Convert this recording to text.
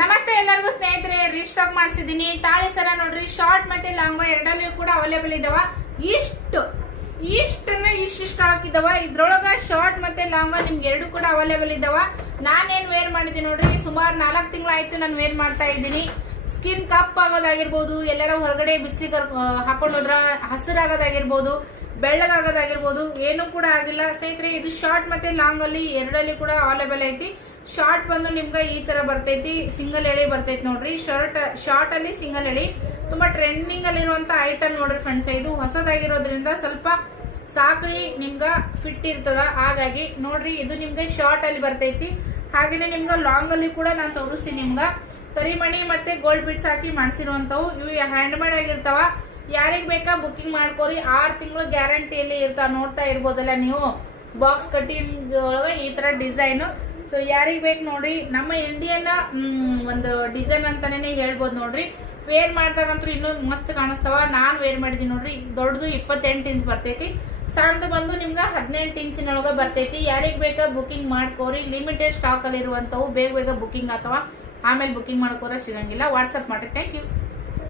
ನಮಸ್ತೆ ಎಲ್ಲರಿಗೂ ಸ್ನೇಹಿತರೆ, ರೀಸ್ಟಾಕ್ ಮಾಡಿಸಿದೀನಿ. ತಾಳಿ ಸರ ನೋಡ್ರಿ, ಶಾರ್ಟ್ ಮತ್ತೆ ಲಾಂಗ್ ಎರಡಲ್ಲೂ ಕೂಡ ಅವೈಲೇಬಲ್ ಇದಾವ. ಇಷ್ಟು ಹಾಕಿದವ. ಇದ್ರೊಳಗ ಶಾರ್ಟ್ ಮತ್ತೆ ಲಾಂಗ್ ನಿಮ್ಗೆ ಎರಡು ಕೂಡ ಅವೈಲೇಬಲ್ ಇದಾವ. ನಾನೇನ್ ವೇರ್ ಮಾಡಿದೀನಿ ನೋಡ್ರಿ, ಸುಮಾರು 4 ತಿಂಗಳಾಯ್ತು ನಾನು ವೇರ್ ಮಾಡ್ತಾ ಇದ್ದೀನಿ. ಸ್ಕಿನ್ ಕಪ್ ಆಗೋದಾಗಿರ್ಬೋದು, ಎಲ್ಲರ ಹೊರಗಡೆ ಬಿಸಿಲಿಗೆ ಹಾಕೊಂಡೋದ್ರ ಹಸಿರಾಗೋದಾಗಿರ್ಬೋದು, ಬೆಳ್ಳಗಾಗೋದಾಗಿರ್ಬೋದು, ಏನೂ ಕೂಡ ಆಗಿಲ್ಲ ಸ್ನೇಹಿತರೆ. ಇದು ಶಾರ್ಟ್ ಮತ್ತೆ ಲಾಂಗ್ ಅಲ್ಲಿ ಎರಡಲ್ಲಿ ಕೂಡ ಅವೈಲೇಬಲ್ ಐತಿ. ಶಾರ್ಟ್ ಬಂದು ನಿಮ್ಗೆ ಈ ತರ ಬರ್ತೈತಿ, ಸಿಂಗಲ್ ಎಳೆ ಬರ್ತೈತಿ ನೋಡ್ರಿ. ಶಾರ್ಟ್ ಅಲ್ಲಿ ಸಿಂಗಲ್ ಎಳೆ ತುಂಬಾ ಟ್ರೆಂಡಿಂಗ್ ಅಲ್ಲಿ ಇರುವಂತ ಐಟಮ್ ನೋಡ್ರಿ ಫ್ರೆಂಡ್ಸ್. ಇದು ಹೊಸದಾಗಿರೋದ್ರಿಂದ ಸ್ವಲ್ಪ ಸಾಕ್ರಿ ನಿಮ್ಗ ಫಿಟ್ ಇರ್ತದ. ಹಾಗಾಗಿ ನೋಡ್ರಿ, ಇದು ನಿಮ್ಗೆ ಶಾರ್ಟ್ ಅಲ್ಲಿ ಬರ್ತೈತಿ. ಹಾಗೇನೆ ನಿಮ್ಗ ಲಾಂಗ್ ಅಲ್ಲಿ ಕೂಡ ನಾನು ತೋರಿಸ್ತೀನಿ. ನಿಮ್ಗ ಕರಿಮಣಿ ಮತ್ತೆ ಗೋಲ್ಡ್ ಬಿಡ್ಸ್ ಹಾಕಿ ಮಾಡ್ಸಿರುವಂತವು. ಇವು ಹ್ಯಾಂಡ್ ಮೇಡ್ ಆಗಿರ್ತಾವ. ಯಾರಿಗ್ ಬೇಕಾ ಬುಕಿಂಗ್ ಮಾಡ್ಕೋರಿ. 6 ತಿಂಗಳು ಗ್ಯಾರಂಟಿಯಲ್ಲಿ ಇರ್ತಾವ. ನೋಡ್ತಾ ಇರ್ಬೋದಲ್ಲ ನೀವು, ಬಾಕ್ಸ್ ಕಟಿಂಗ್ ಒಳಗ ಈ ತರ ಡಿಸೈನ್. ಸೊ ಯಾರಿಗ್ ಬೇಕು ನೋಡ್ರಿ, ನಮ್ಮ ಇಂಡಿಯನ್ ಒಂದು ಡಿಸೈನ್ ಅಂತಾನೆ ಹೇಳ್ಬೋದು ನೋಡ್ರಿ. ವೇರ್ ಮಾಡಿದಾಗಂತೂ ಇನ್ನೂ ಮಸ್ತ್ ಕಾಣಿಸ್ತಾವ. ನಾನ್ ವೇರ್ ಮಾಡಿದೀನಿ ನೋಡ್ರಿ. ದೊಡ್ಡದು 28 ಇಂಚ್ ಬರ್ತೈತಿ, ಸಣ್ಣದು ಬಂದು ನಿಮ್ಗ 18 ಇಂಚಿನೊಳಗ ಬರ್ತೈತಿ. ಯಾರಿಗ್ ಬೇಕಾ ಬುಕಿಂಗ್ ಮಾಡ್ಕೋರಿ. ಲಿಮಿಟೆಡ್ ಸ್ಟಾಕ್ ಅಲ್ಲಿ ಇರುವಂತವು. ಬೇಗ ಬುಕಿಂಗ್ ಅಥವಾ ಆಮೇಲೆ ಬುಕಿಂಗ್ ಮಾಡ್ಕೋರ ಸಿಗಂಗಿಲ್ಲ. ವಾಟ್ಸ್ಆಪ್ ಮಾಡಿ. Thank you.